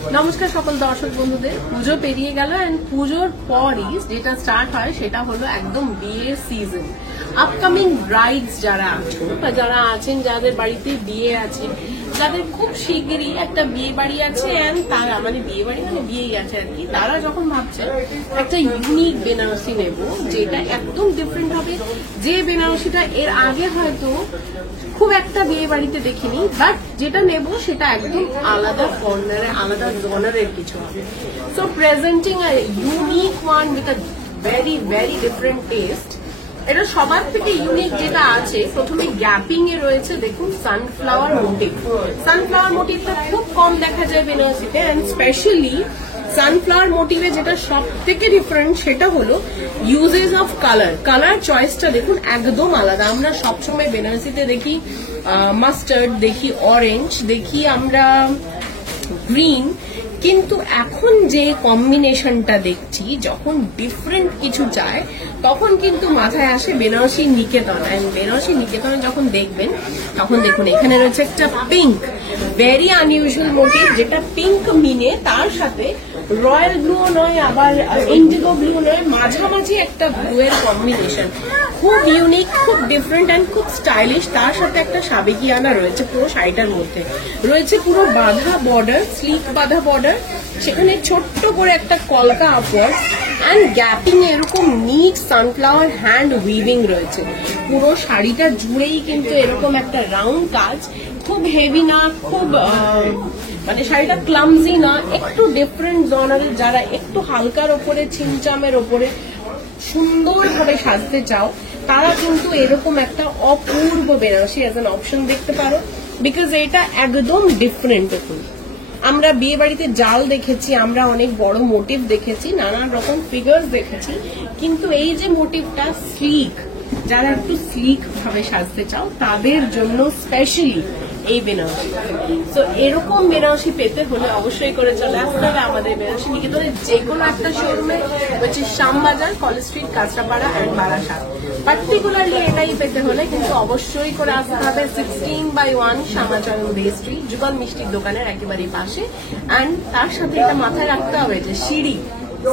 নমস্কার সকল দর্শক বন্ধুদের। পুজো পেরিয়ে গেল এন্ড পুজোর পরই যেটা স্টার্ট হয় সেটা হলো একদম বিয়ের সিজন। আপকামিং ব্রাইডস যারা আছেন বা যারা আছেন যাদের বাড়িতে বিয়ে আছে, যাদের খুব শিগগিরই একটা বিয়ে বাড়ি আছে এন্ড তারা মানে বিয়ে বাড়ি মানে বিয়েই আছে আর কি, তারা যখন ভাবছেন একটা ইউনিক বেনারসি নেব যেটা একদম ডিফারেন্ট হবে, যে বেনারসিটা এর আগে হয়তো খুব একটা বিয়ে বাড়িতে দেখিনি, বাট যেটা নেব সেটা একদম আলাদা কর্নারে আলাদা জনারের কিছু হবে। So presenting a unique one with a very very different taste. এটা সবার থেকে ইউনিক যেটা আছে, প্রথমে গ্যাপিং এ রয়েছে দেখুন সানফ্লাওয়ার মোটিভ। সানফ্লাওয়ার মোটিভটা খুব কম দেখা যায় বেনারসিতে, এন্ড স্পেশালি সানফ্লাওয়ার মোটিভে যেটা সব থেকে ডিফারেন্ট সেটা হলো ইউজেস অফ কালার। কালার চয়েসটা দেখুন একদম আলাদা। আমরা সবসময় বেনারসিতে দেখি মাস্টার্ড, দেখি অরেঞ্জ, দেখি আমরা গ্রিন, কিন্তু এখন যে কম্বিনেশনটা দেখছি, যখন ডিফারেন্ট কিছু চায় তখন কিন্তু মাথায় আসে বেনারসি নিকেতন। এন্ড বেনারসি নিকেতনে যখন দেখবেন তখন দেখুন এখানে রয়েছে একটা পিঙ্ক, ভেরি আনইউজুয়াল মোটিভ, যেটা পিঙ্ক মিনে তার সাথে রয়্যাল ব্লুও নয় আবার ইন্ডিগো ব্লু নয়, মাঝামাঝি একটা ব্লু এর কম্বিনেশন। খুব ইউনিক, খুব ডিফারেন্ট এন্ড খুব স্টাইলিশ। তার সাথে একটা সাবেকিয়ানা রয়েছে পুরো শাড়িটার মধ্যে, রয়েছে পুরো বাঁধা বর্ডার, স্লিক বাঁধা বর্ডার, সেখানে ছোট্ট করে একটা কলকা আপওয়ার্ড এন্ড গ্যাপিং এরকম নিট সানফ্লাওয়ার হ্যান্ড উইভিং রয়েছে। পুরো শাড়িটা জুড়েই কিন্তু এরকম একটা রাউন্ড কাজ, খুব হেভি না, খুব মানে শাড়িটা ক্লামজি না, একটু ডিফারেন্ট জনারের। যারা একটু হালকার ওপরে ছিমচামের ওপরে সুন্দরভাবে সাজতে চাও তারা কিন্তু এরকম একটা অপূর্ব বেনারসি অ্যাজ এন অপশন দেখতে পারো, বিকজ এটা একদম ডিফারেন্ট। দেখুন আমরা বিয়ে বাড়িতে জাল দেখেছি, আমরা অনেক বড় মোটিভ দেখেছি, নানান রকম ফিগার্স দেখেছি, কিন্তু এই যে মোটিভটা স্লিক, যারা একটু স্লিক ভাবে সাজতে চাও তাদের জন্য স্পেশালি এই বেনারসি। তো এরকম বেনারসি পেতে হলে অবশ্যই করে চলে আসতে হবে আমাদের বেনারসি নিকেতনে যে কোনো একটা শোরুমে, হচ্ছে Shyambazar, College Street, Kanchrapara and Barasat. Particularly এটাই পেতে হলে কিন্তু অবশ্যই করে আসতে হবে 16/1 শ্যামাচরণ দে স্ট্রিট, যুগল মিষ্টির দোকানের একেবারেই পাশে। এন্ড তার সাথে এটা মাথায় রাখতে হবে যে সিঁড়ি,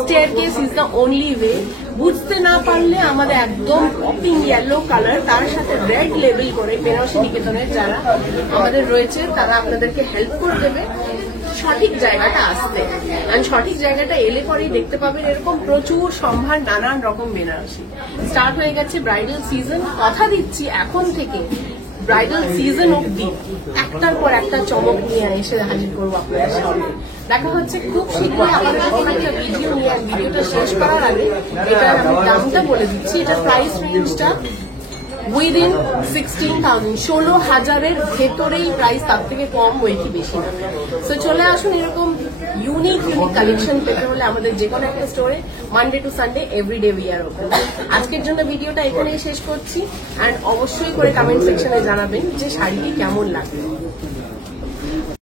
staircase is the only way. বুঝতে না পারলে আমাদের একদম পপিং ইয়েলো কালার, তার সাথে রেড লেবেল করে বেনারসি নিকেতনের যারা আমাদের রয়েছে তারা আপনাদেরকে হেল্প করে দেবে সঠিক জায়গাটা আসতে। এন্ড সঠিক জায়গাটা এলে পরেই দেখতে পাবেন এরকম প্রচুর সম্ভার নানান রকম বেনারসি। স্টার্ট হয়ে গেছে ব্রাইডাল সিজন, কথা দিচ্ছি এখন থেকে ব্রাইডাল সিজন অব্দি একটার পর একটা চমক নিয়ে এসে হাজির করবো আপনাদের সামনে। দেখা হচ্ছে খুব শীঘ্রই আমাদের কোনো একটা ভিডিও নিয়ে। ভিডিওটা শেষ করার আগে এটার আমি দামটা বলে দিচ্ছি। এটার প্রাইস রেঞ্জটা উইদিন 16,000, 16,000-এর ভেতরেই প্রাইস, তার থেকে কম ওই কি বেশি না। তো চলে আসুন এরকম ইউনিক ইউনিক কালেকশন পেতে হলে আমাদের যে কোনো একটা স্টোরে Monday to Sunday everyday we are open. আজকের জন্য ভিডিওটা এখানেই শেষ করছি, অ্যান্ড অবশ্যই করে কমেন্ট সেকশনে জানাবেন যে শাড়িটি কেমন লাগবে।